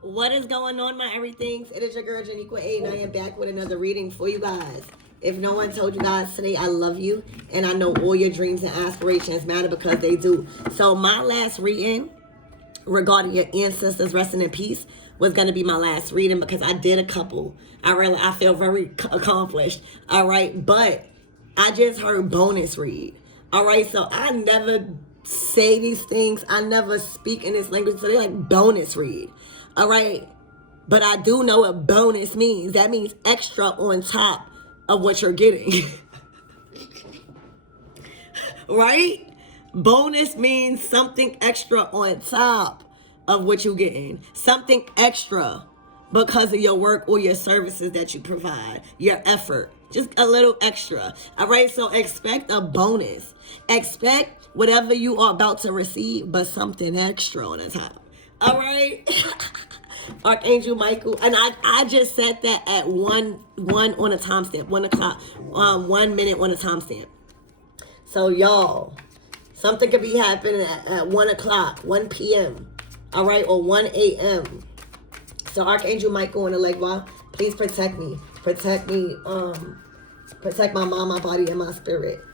What is going on, my everythings? It is your girl, Janiqua A, and I am back with another reading for you guys. If no one told you guys today, I love you, and I know all your dreams and aspirations matter because they do. So my last reading regarding your ancestors resting in peace was going to be my last reading because I did a couple. I feel very accomplished. All right, but I just heard bonus read. All right, so I never say these things. I never speak in this language, so they're like bonus read. All right, but I do know what bonus means. That means extra on top of what you're getting. Right? Bonus means something extra on top of what you're getting. Something extra because of your work or your services that you provide, your effort. Just a little extra. All right, so expect a bonus. Expect whatever you are about to receive, but something extra on the top. All right? Archangel Michael, and I just said that at one on a timestamp, 1 o'clock, 1 minute on a timestamp. So y'all, something could be happening at 1 o'clock, 1 p.m., all right, or 1 a.m. So Archangel Michael and Legba, please protect me, protect my mind, my body, and my spirit.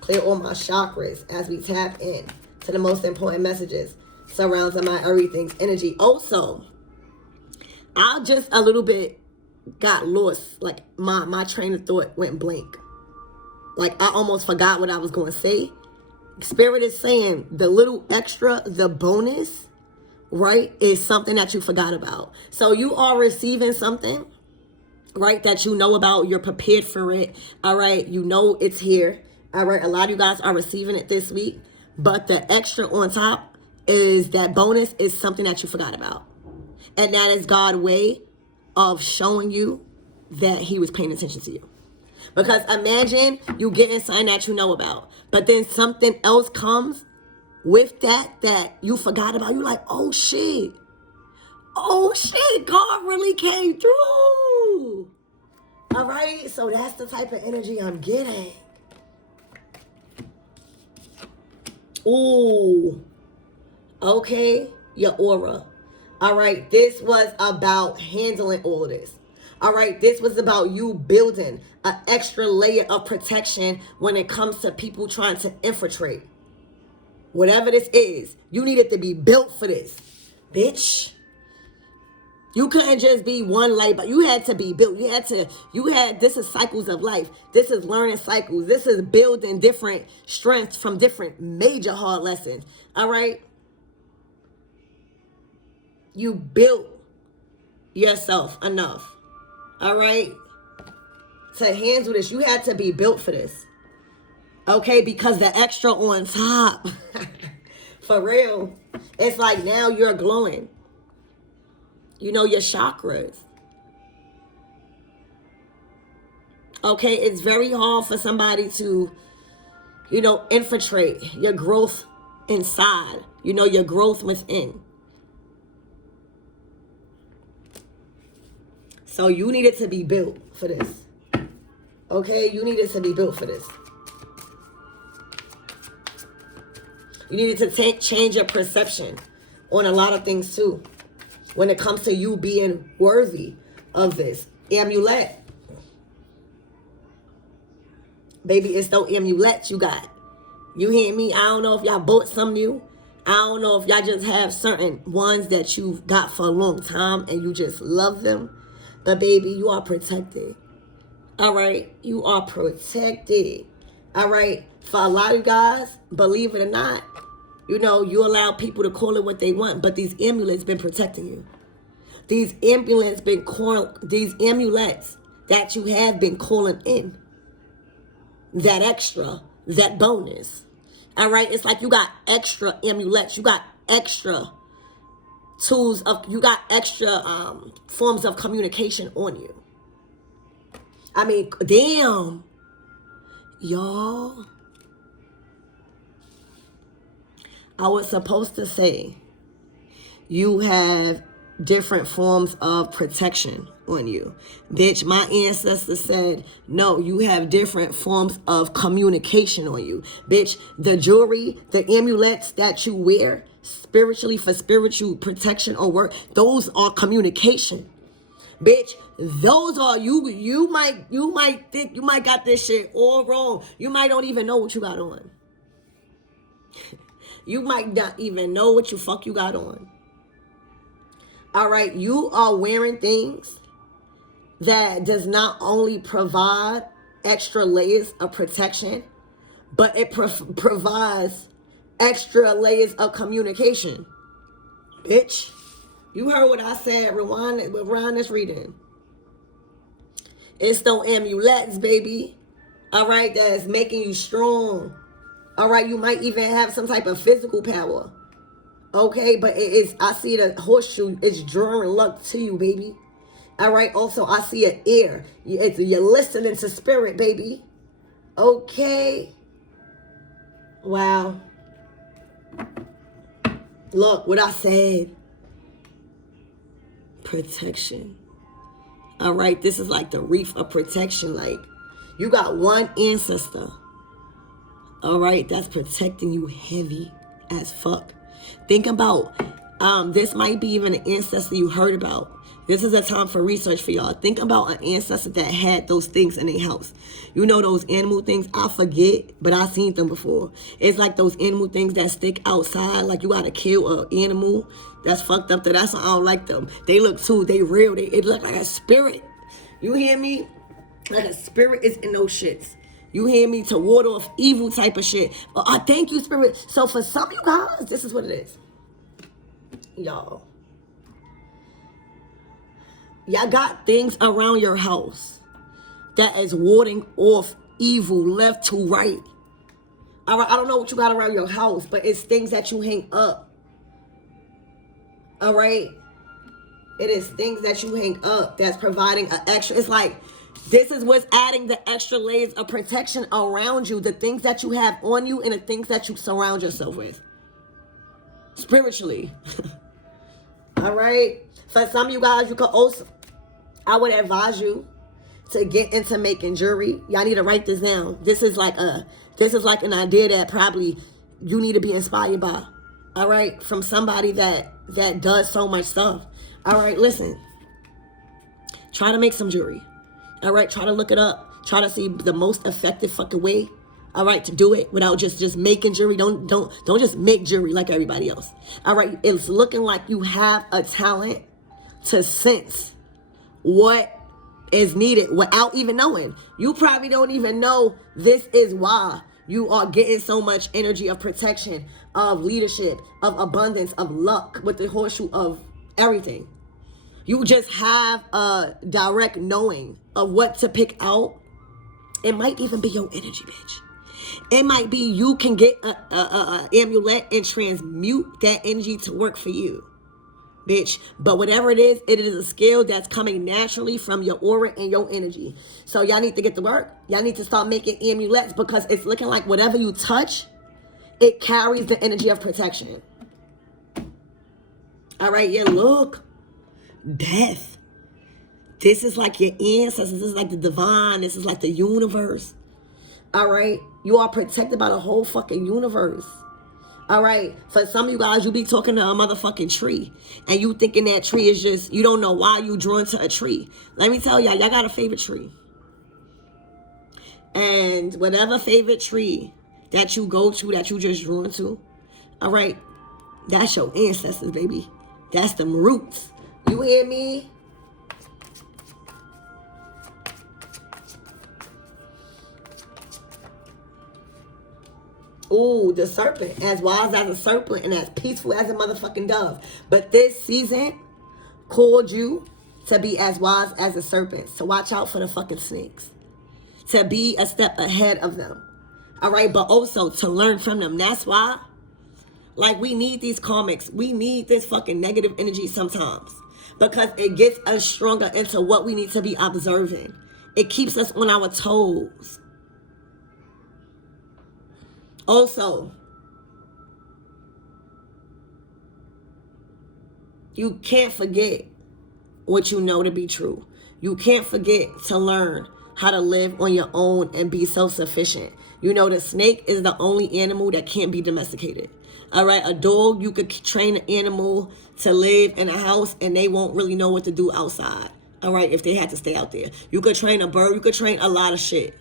Clear all my chakras as we tap in to the most important messages surrounding my everything's energy. Also, I just a little bit got lost. Like my train of thought went blank. Like I almost forgot what I was going to say. Spirit is saying the little extra, the bonus, right, is something that you forgot about. So you are receiving something, right, that you know about. You're prepared for it. All right. You know it's here. All right. A lot of you guys are receiving it this week. But the extra on top is that bonus is something that you forgot about. And that is God's way of showing you that he was paying attention to you. Because imagine you getting something that you know about, but then something else comes with that you forgot about. You're like, oh shit, God really came through. All right, so that's the type of energy I'm getting. Ooh, okay, your aura. All right, this was about handling all of this. All right, this was about you building an extra layer of protection when it comes to people trying to infiltrate. Whatever this is, you needed to be built for this, bitch. You couldn't just be one light, but you had to be built. This is cycles of life. This is learning cycles. This is building different strengths from different major hard lessons. All right? You built yourself enough, all right, to handle this. You had to be built for this, okay, because the extra on top, for real, it's like now you're glowing. You know, your chakras. Okay, it's very hard for somebody to, infiltrate your growth inside, your growth within. So you needed to be built for this. Okay? You needed to be built for this. You needed to change your perception on a lot of things too. When it comes to you being worthy of this. Amulet. Baby, it's no amulets you got. You hear me? I don't know if y'all bought some new. I don't know if y'all just have certain ones that you've got for a long time and you just love them. But baby, you are protected. All right? You are protected. All right? For a lot of guys, believe it or not, you allow people to call it what they want, but these amulets been protecting you. These amulets that you have been calling in. That extra, that bonus. All right? It's like you got extra amulets. You got extra tools you got extra forms of communication on you. I mean, damn, y'all. I was supposed to say you have different forms of protection on you. Bitch, my ancestors said, no, you have different forms of communication on you. Bitch, the jewelry, the amulets that you wear spiritually for spiritual protection or work, those are communication. Bitch, those are you might think you might got this shit all wrong. You might don't even know what you got on. You might not even know what you got on. All right, you are wearing things that does not only provide extra layers of protection, but it provides extra layers of communication. Bitch, you heard what I said. Rewind this reading. It's no amulets, baby. All right, that's making you strong. All right, you might even have some type of physical power. Okay, but it is, I see the horseshoe, it's drawing luck to you, baby. All right, also, I see an ear. You're listening to spirit, baby. Okay. Wow. Look, what I said. Protection. All right, this is like the reef of protection. Like, you got one ancestor. All right, that's protecting you heavy as fuck. Think about, this might be even an ancestor you heard about. This is a time for research for y'all. Think about an ancestor that had those things in their house. You know those animal things? I forget, but I seen them before. It's like those animal things that stick outside. Like you gotta kill an animal. That's fucked up. That's why I don't like them. They look too, they real. It look like a spirit. You hear me? Like a spirit is in those shits. You hear me? To ward off evil type of shit. Thank you, spirit. So for some of you guys, this is what it is. Y'all got things around your house that is warding off evil left to right. All right, I don't know what you got around your house, but it's things that you hang up. All right? It is things that you hang up that's providing an extra. It's like, this is what's adding the extra layers of protection around you. The things that you have on you and the things that you surround yourself with. Spiritually. All right? For some of you guys, you could also, I would advise you to get into making jewelry. Y'all need to write this down. This is like an idea that probably you need to be inspired by. All right? From somebody that does so much stuff. All right, listen. Try to make some jewelry. All right, try to look it up. Try to see the most effective fucking way. All right, to do it without just making jewelry. Don't just make jewelry like everybody else. All right, it's looking like you have a talent to sense what is needed without even knowing. You probably don't even know this is why you are getting so much energy of protection, of leadership, of abundance, of luck with the horseshoe of everything. You just have a direct knowing of what to pick out. It might even be your energy, bitch. It might be you can get a amulet and transmute that energy to work for you, bitch. But whatever it is a skill that's coming naturally from your aura and your energy. So y'all need to get to work. Y'all need to start making amulets because it's looking like whatever you touch, it carries the energy of protection. All right, yeah, look. Death. This is like your ancestors. This is like the divine. This is like the universe. All right. You are protected by the whole fucking universe. All right. For some of you guys, you be talking to a motherfucking tree. And you thinking that tree is just, you don't know why you drawn to a tree. Let me tell y'all got a favorite tree. And whatever favorite tree that you go to, that you just drawn to, all right, that's your ancestors, baby. That's them roots. You hear me? Ooh, the serpent. As wise as a serpent and as peaceful as a motherfucking dove. But this season called you to be as wise as a serpent. So watch out for the fucking snakes. To be a step ahead of them. All right, but also to learn from them. That's why, like, we need these karmics. We need this fucking negative energy sometimes. Because it gets us stronger into what we need to be observing. It keeps us on our toes. Also, you can't forget what you know to be true. You can't forget to learn how to live on your own and be self-sufficient. You know, the snake is the only animal that can't be domesticated. All right, a dog, you could train an animal to live in a house and they won't really know what to do outside. All right, if they had to stay out there. You could train a bird, you could train a lot of shit.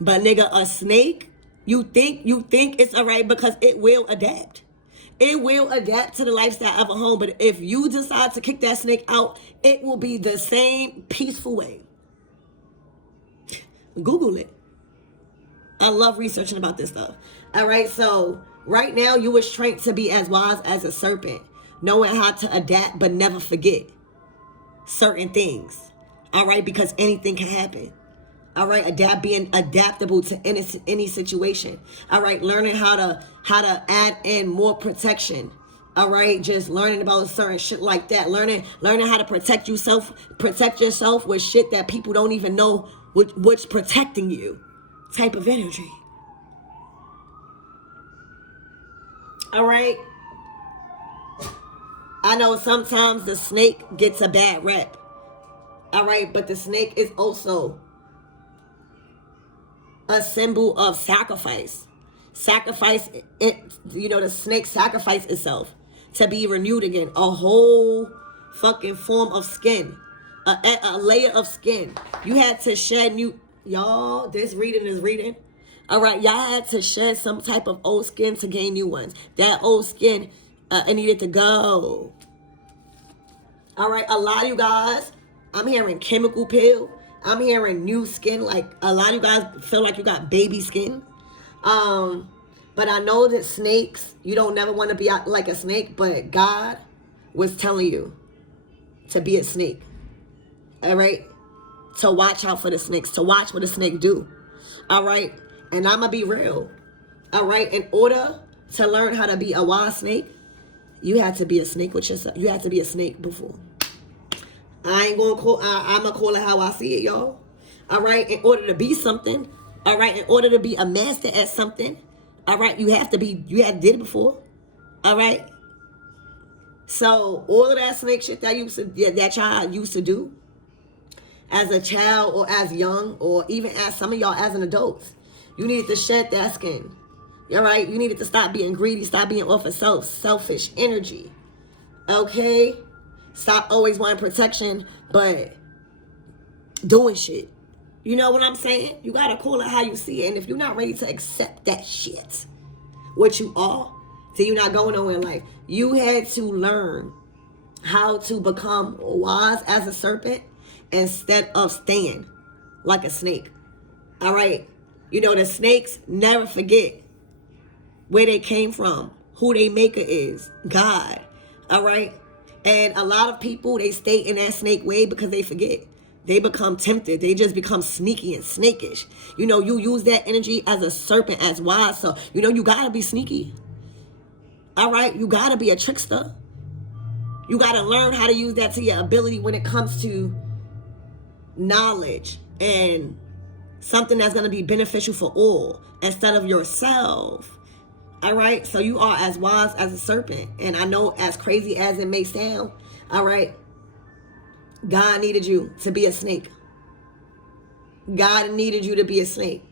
But nigga, a snake, you think it's all right because it will adapt. It will adapt to the lifestyle of a home. But if you decide to kick that snake out, it will be the same peaceful way. Google it. I love researching about this stuff. All right, so right now you was trained to be as wise as a serpent, knowing how to adapt but never forget certain things. All right, because anything can happen. All right, being adaptable to any situation. All right, learning how to add in more protection. All right, just learning about certain shit like that. Learning how to protect yourself with shit that people don't even know what's protecting you. Type of energy. All right. I know sometimes the snake gets a bad rep. All right, but the snake is also a symbol of sacrifice. The snake sacrificed itself to be renewed again. A whole fucking form of skin. A layer of skin. You had to shed y'all, this reading is reading. All right, y'all had to shed some type of old skin to gain new ones. That old skin, it needed to go. All right, a lot of you guys, I'm hearing chemical peel. I'm hearing new skin. Like a lot of you guys feel like you got baby skin. But I know that snakes, you don't never want to be like a snake, but God was telling you to be a snake. All right? To watch out for the snakes, to watch what a snake do. All right? And I'm going to be real. All right? In order to learn how to be a wild snake, you had to be a snake with yourself. You had to be a snake before. I'm going to call it how I see it, y'all. All right? In order to be something, all right? In order to be a master at something, all right? You had did it before. All right? So all of that snake shit that child used to do as a child or as young or even as some of y'all as an adult, you needed to shed that skin. All right? You needed to stop being greedy, stop being off of selfish energy. Okay? Stop always wanting protection, but doing shit. You know what I'm saying? You got to call it how you see it. And if you're not ready to accept that shit, what you are, then you're not going nowhere in life. You had to learn how to become wise as a serpent instead of staying like a snake. All right? You know, the snakes never forget where they came from, who their maker is, God. All right? And a lot of people, they stay in that snake way because they forget. They become tempted. They just become sneaky and snakish. You know, you use that energy as a serpent, as wise. So, you know, you got to be sneaky. All right? You got to be a trickster. You got to learn how to use that to your ability when it comes to knowledge and something that's going to be beneficial for all instead of yourself. All right? So you are as wise as a serpent. And I know, as crazy as it may sound, all right, God needed you to be a snake. God needed you to be a snake.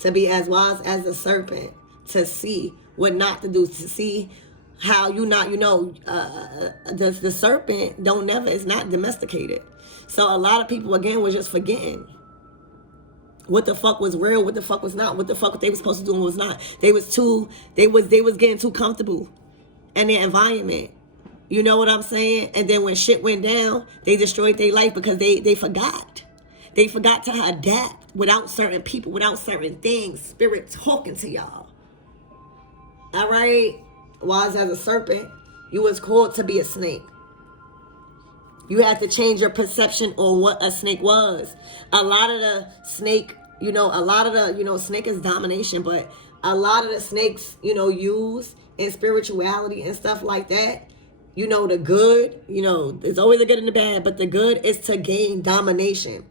To be as wise as a serpent. To see what not to do. To see how the serpent is not domesticated. So a lot of people, again, were just forgetting what the fuck was real, what the fuck was not, what the fuck they were supposed to do and was not. They was getting too comfortable in their environment. You know what I'm saying? And then when shit went down, they destroyed their life because they forgot. They forgot to adapt without certain people, without certain things. Spirit talking to y'all. All right? Wise as a serpent, you was called to be a snake. You had to change your perception on what a snake was. A lot of the snake, snake is domination, but a lot of the snakes, use in spirituality and stuff like that, the good, there's always a good and the bad, but the good is to gain domination,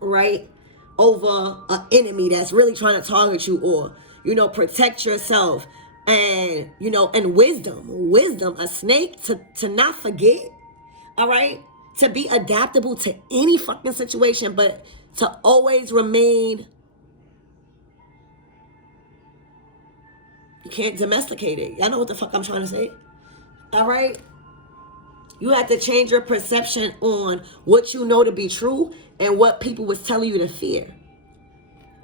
right? Over an enemy that's really trying to target you or you know, protect yourself. And, you know, and wisdom, a snake to not forget, all right? To be adaptable to any fucking situation, but to always remain, you can't domesticate it. Y'all know what the fuck I'm trying to say? All right? You have to change your perception on what you know to be true and what people was telling you to fear.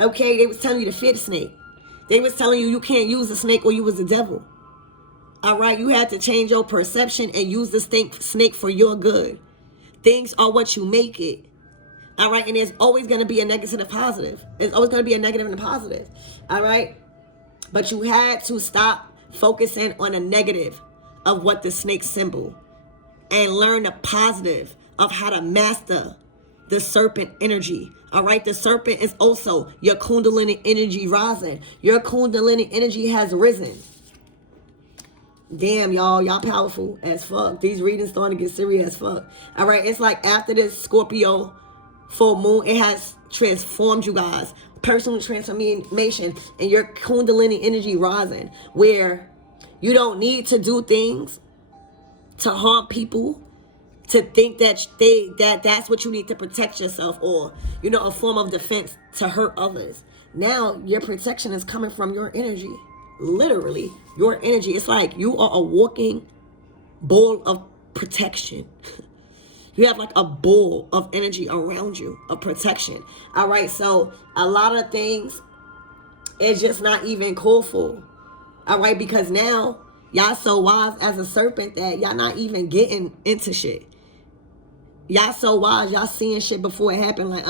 Okay? They was telling you to fear the snake. They was telling you you can't use the snake or you was the devil. All right? You have to change your perception and use the snake for your good. Things are what you make it. All right? And there's always going to be a negative and a positive. There's always going to be a negative and a positive. All right? But you had to stop focusing on the negative of what the snake symbol and learn the positive of how to master the serpent energy. All right? The serpent is also your Kundalini energy rising. Your Kundalini energy has risen. Damn, y'all powerful as fuck. These readings starting to get serious as fuck. All right, it's like after this Scorpio full moon, it has transformed you guys. Personal transformation and your Kundalini energy rising, where you don't need to do things to harm people, to think that that's what you need to protect yourself, or, you know, a form of defense to hurt others. Now your protection is coming from your energy. Literally, your energy. It's like you are a walking ball of protection. You have like a ball of energy around you, of protection. All right, so a lot of things is just not even called for. All right, because now y'all so wise as a serpent that y'all not even getting into shit. Y'all so wise, y'all seeing shit before it happened. Like,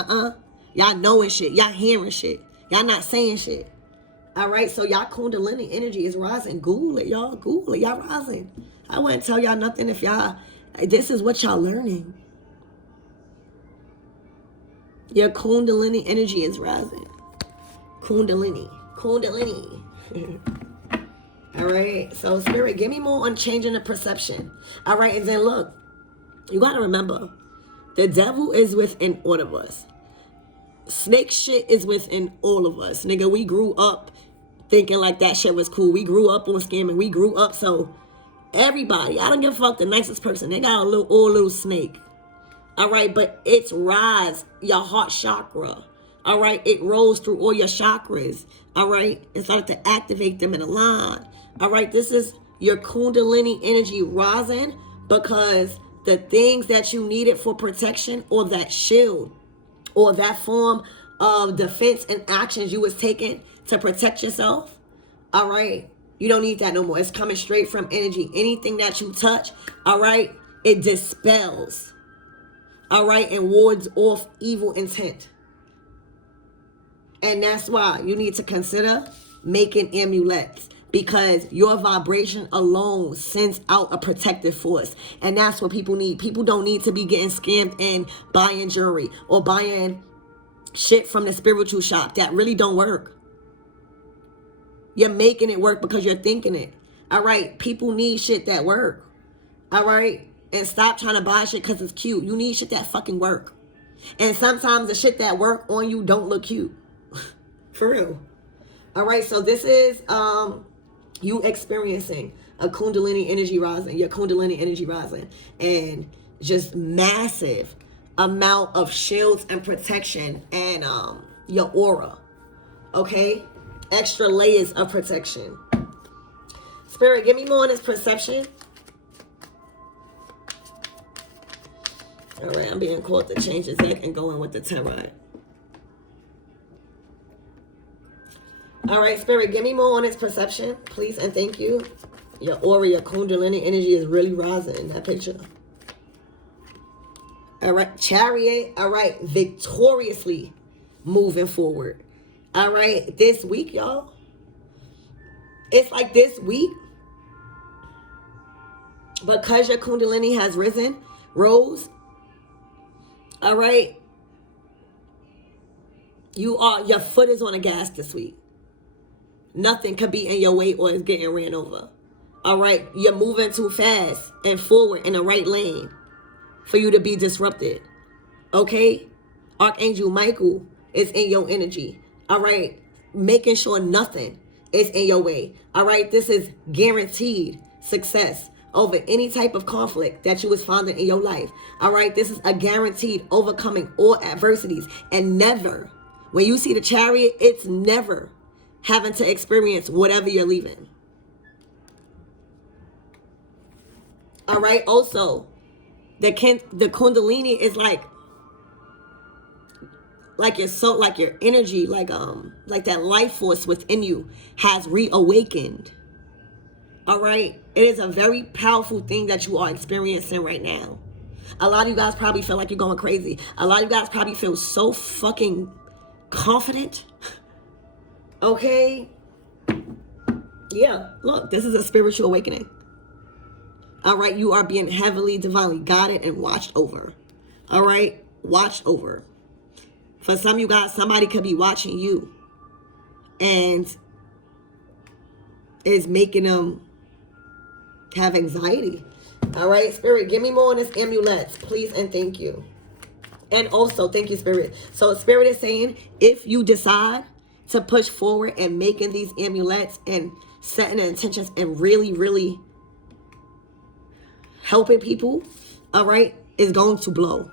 y'all knowing shit, y'all hearing shit, y'all not saying shit. All right, so y'all Kundalini energy is rising. Google it, y'all. Google it. Y'all rising. I wouldn't tell y'all nothing if y'all, this is what y'all learning. Your Kundalini energy is rising. Kundalini. All right, so Spirit, give me more on changing the perception. All right, and then look, you got to remember, the devil is within all of us. Snake shit is within all of us. Nigga, we grew up thinking like that shit was cool. We grew up on scamming. We grew up, so everybody, I don't give a fuck the nicest person. They got a little snake. All right, but it's rise, your heart chakra. All right, it rolls through all your chakras. All right, it started to activate them and align. All right, this is your Kundalini energy rising because the things that you needed for protection, or that shield, or that form of defense and actions you was taking to protect yourself, all right, you don't need that no more. It's coming straight from energy. Anything that you touch, all right, it dispels, all right, and wards off evil intent. And that's why you need to consider making amulets, because your vibration alone sends out a protective force. And that's what people need. People don't need to be getting scammed and buying jewelry or buying shit from the spiritual shop that really don't work. You're making it work because you're thinking it. All right, people need shit that work. All right, and stop trying to buy shit because it's cute. You need shit that fucking work. And sometimes the shit that work on you don't look cute. For real. All right, so this is you experiencing a Kundalini energy rising, your Kundalini energy rising, and just massive amount of shields and protection and your aura. Okay, extra layers of protection. Spirit, give me more on this perception. All right, I'm being called to change the deck and go in with the tarot. All right, Spirit, give me more on its perception, please, and thank you. Your aura, your Kundalini energy is really rising in that picture. All right, Chariot. All right, victoriously moving forward. All right, this week, y'all. It's like this week, because your Kundalini has rose. All right, your foot is on the gas this week. Nothing could be in your way or is getting ran over. All right, you're moving too fast and forward in the right lane for you to be disrupted. Okay, Archangel Michael is in your energy. All right, making sure nothing is in your way. All right, this is guaranteed success over any type of conflict that you was finding in your life. All right, this is a guaranteed overcoming all adversities, and never, when you see the Chariot, it's never having to experience whatever you're leaving. All right, also, the Kundalini is like your soul, like your energy, like that life force within you has reawakened. All right, it is a very powerful thing that you are experiencing right now. A lot of you guys probably feel like you're going crazy. A lot of you guys probably feel so fucking confident. Okay, yeah, look, this is a spiritual awakening. All right, you are being heavily, divinely guided and watched over. All right, watched over. For some of you guys, somebody could be watching you and is making them have anxiety. All right, Spirit, give me more on this amulets, please and thank you. And also, thank you, Spirit. So Spirit is saying, if you decide to push forward and making these amulets and setting the intentions and really, really helping people, all right, is going to blow.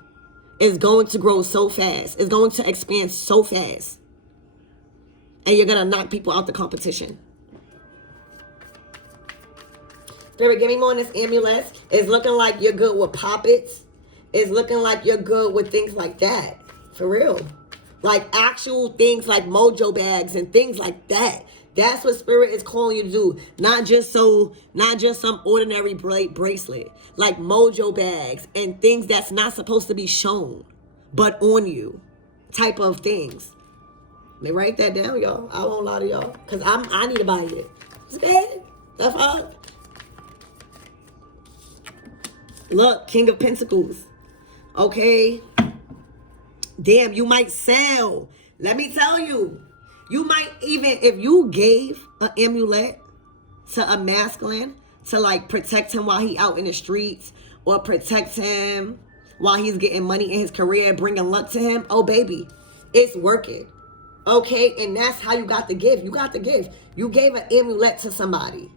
It's going to grow so fast. It's going to expand so fast. And you're going to knock people out the competition. Spirit, give me more on this amulet. It's looking like you're good with poppets. It's looking like you're good with things like that. For real. Like actual things like mojo bags and things like that. That's what Spirit is calling you to do. Not just some ordinary bracelet. Like mojo bags and things that's not supposed to be shown, but on you type of things. They write that down, y'all. I won't lie to y'all. Because I need to buy it. It's good. The fuck? Look, King of Pentacles. Okay. Damn, you might sell. Let me tell you. You might even, if you gave an amulet to a masculine to like protect him while he out in the streets, or protect him while he's getting money in his career, bringing luck to him. Oh, baby, it's working. Okay, and that's how you got the gift. You got the gift. You gave an amulet to somebody.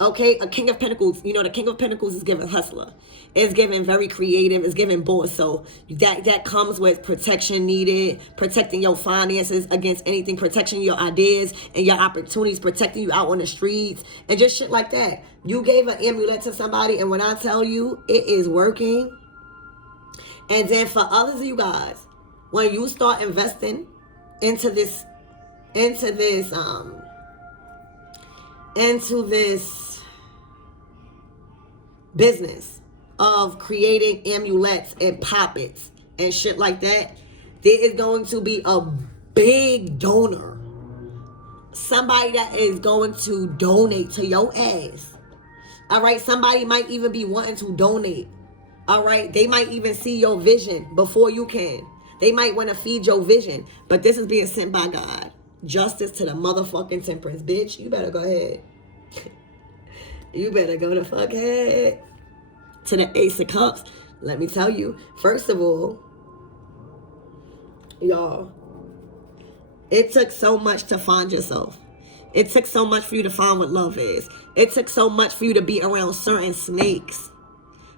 Okay, a King of Pentacles. You know, the King of Pentacles is giving hustler. It's giving very creative. It's giving boss. So that comes with protection needed, protecting your finances against anything, protecting your ideas and your opportunities, protecting you out on the streets, and just shit like that. You gave an amulet to somebody, and when I tell you, it is working. And then for others of you guys, when you start investing into this business of creating amulets and poppets and shit like that, there is going to be a big donor. Somebody that is going to donate to your ass. All right, somebody might even be wanting to donate. All right, they might even see your vision before you can. They might want to feed your vision, but this is being sent by God. Justice to the motherfucking temperance, bitch. You better go ahead. You better go the fuck ahead. To the Ace of Cups. Let me tell you, first of all, y'all, it took so much to find yourself. It took so much for you to find what love is. It took so much for you to be around certain snakes,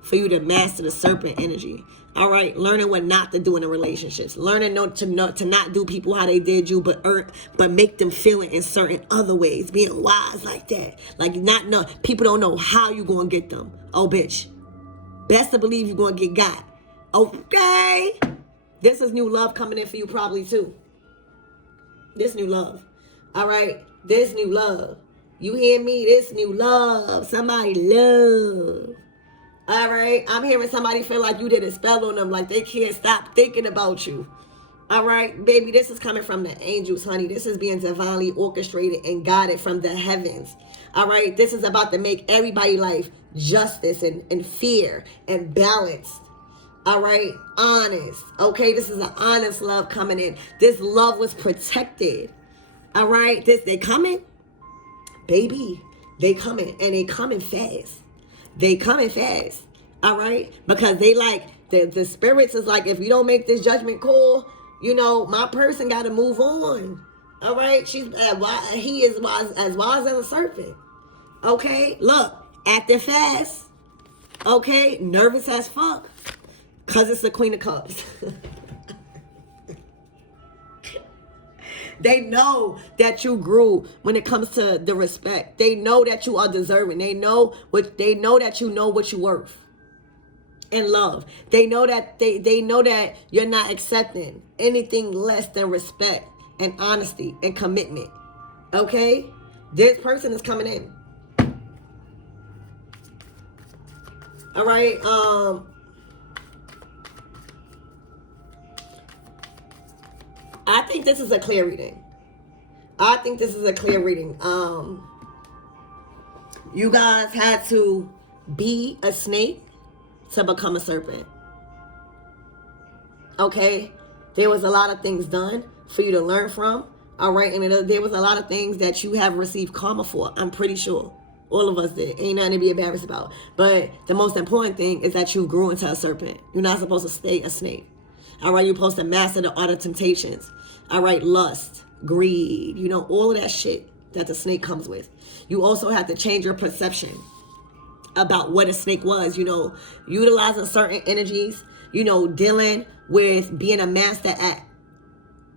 for you to master the serpent energy. All right, learning what not to do in the relationships, learning to not do people how they did you, but make them feel it in certain other ways, being wise like that. Like people don't know how you gonna get them. Oh, bitch, best to believe you're gonna get got. Okay, this is new love coming in for you probably too. This new love. All right, this new love. You hear me? This new love. Somebody love. All right, I'm hearing somebody feel like you did a spell on them, like they can't stop thinking about you. All right, baby, this is coming from the angels, honey. This is being divinely orchestrated and guided from the heavens. All right, this is about to make everybody's life justice and fair and balanced. All right, honest. Okay, this is an honest love coming in. This love was protected. All right, they coming, baby. They coming, and they coming fast. They coming fast, all right? Because they like, the spirits is like, if you don't make this judgment call, you know, my person got to move on. All right, he is as wise as a serpent. Okay, look, acting fast. Okay, nervous as fuck, cause it's the Queen of Cups. They know that you grew when it comes to the respect. They know that you are deserving. They know that you know what you're worth. And love. They know that they know that you're not accepting anything less than respect and honesty and commitment. Okay? This person is coming in. All right. I think this is a clear reading. You guys had to be a snake to become a serpent. Okay? There was a lot of things done for you to learn from. All right? And there was a lot of things that you have received karma for. I'm pretty sure. All of us did. Ain't nothing to be embarrassed about. But the most important thing is that you grew into a serpent. You're not supposed to stay a snake. All right? You're supposed to master the art of temptations. All right? Lust, greed, all of that shit that the snake comes with. You also have to change your perception about what a snake was, utilizing certain energies, dealing with being a master at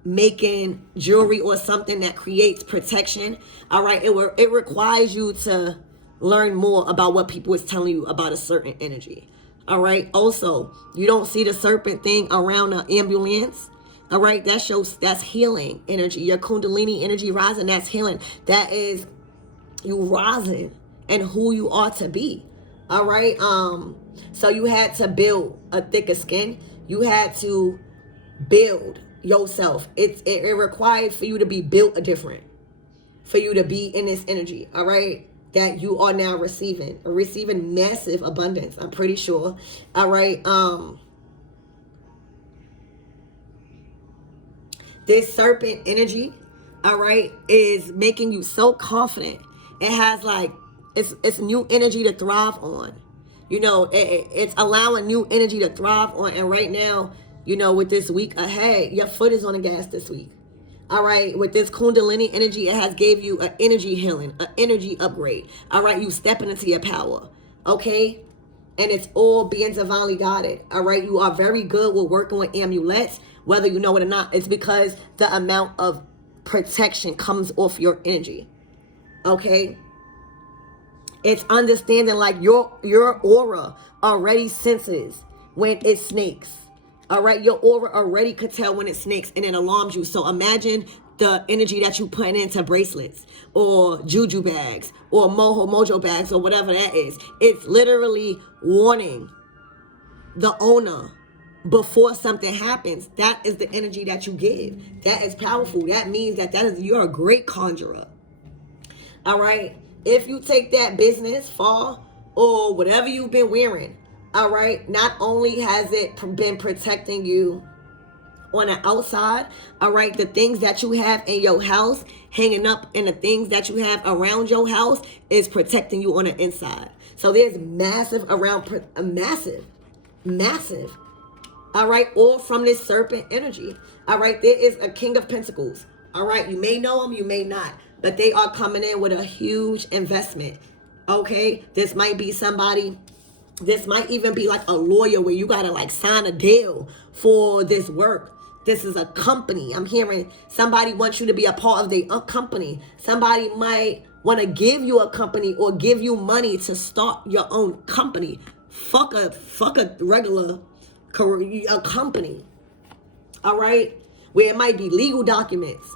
making jewelry or something that creates protection. All right, it requires you to learn more about what people is telling you about a certain energy. All right, also, you don't see the serpent thing around an ambulance. All right, that's healing energy. Your Kundalini energy rising, that's healing. That is you rising and who you are to be. All right. So you had to build a thicker skin. You had to build yourself. It required for you to be built different, for you to be in this energy. All right. That you are now receiving massive abundance. I'm pretty sure. All right. This serpent energy, all right, is making you so confident. It has it's new energy to thrive on. It's allowing new energy to thrive on. And right now, with this week ahead, your foot is on the gas this week. All right, with this Kundalini energy, it has gave you an energy healing, an energy upgrade. All right, you stepping into your power. Okay, and it's all being divinely guided. All right, you are very good with working with amulets, whether you know it or not. It's because the amount of protection comes off your energy. Okay, it's understanding your aura already senses when it snakes. All right, your aura already could tell when it snakes, and it alarms you. So imagine the energy that you put into bracelets or juju bags or mojo bags or whatever that is. It's literally warning the owner before something happens. That is the energy that you give. That is powerful. That means you're a great conjurer. All right. If you take that business fall or whatever you've been wearing, all right, not only has it been protecting you on the outside, all right, the things that you have in your house hanging up and the things that you have around your house is protecting you on the inside. So there's massive, all right, all from this serpent energy. All right, there is a King of Pentacles. All right, you may know them, you may not, but they are coming in with a huge investment. Okay, this might be somebody. This might even be like a lawyer where you gotta sign a deal for this work. This is a company. I'm hearing somebody wants you to be a part of their company. Somebody might want to give you a company or give you money to start your own company. Fuck a regular a company. All right, where it might be legal documents.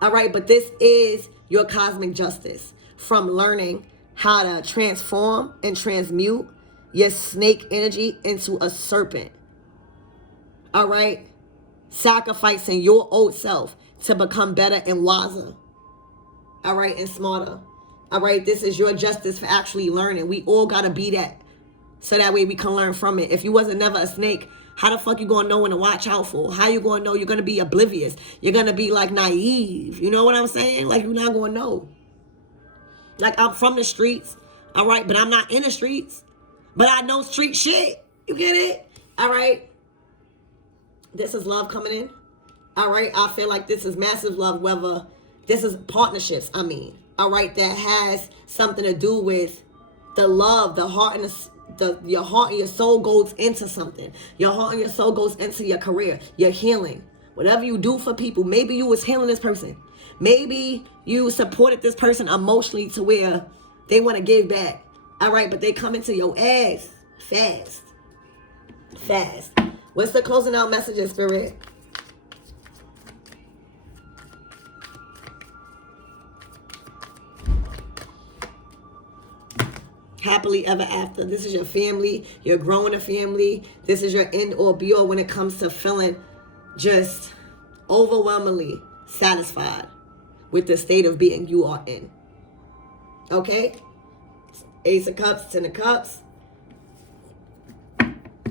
All right, but this is your cosmic justice from learning how to transform and transmute your snake energy into a serpent. All right, sacrificing your old self to become better and wiser. All right, and smarter. All right, this is your justice for actually learning. We all gotta be that, so that way we can learn from it. If you wasn't never a snake, how the fuck you gonna know when to watch out for? How you gonna know? You're gonna be oblivious. You're gonna be naive. You know what I'm saying? You're not gonna know. I'm from the streets, all right, but I'm not in the streets. But I know street shit. You get it? All right. This is love coming in. All right. I feel like this is massive love, whether This is partnerships, all right, that has something to do with the love, the heart, and your heart and your soul goes into something. Your heart and your soul goes into your career, your healing. Whatever you do for people, maybe you was healing this person. Maybe you supported this person emotionally to where they want to give back. All right, but they come into your ass fast. Fast. What's the closing out message, Spirit? Happily ever after. This is your family. You're growing a family. This is your end or be all when it comes to feeling just overwhelmingly satisfied with the state of being you are in. Okay? Ace of Cups, Ten of Cups.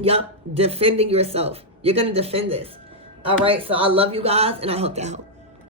Yup. Defending yourself. You're going to defend this. All right? So I love you guys, and I hope that helps.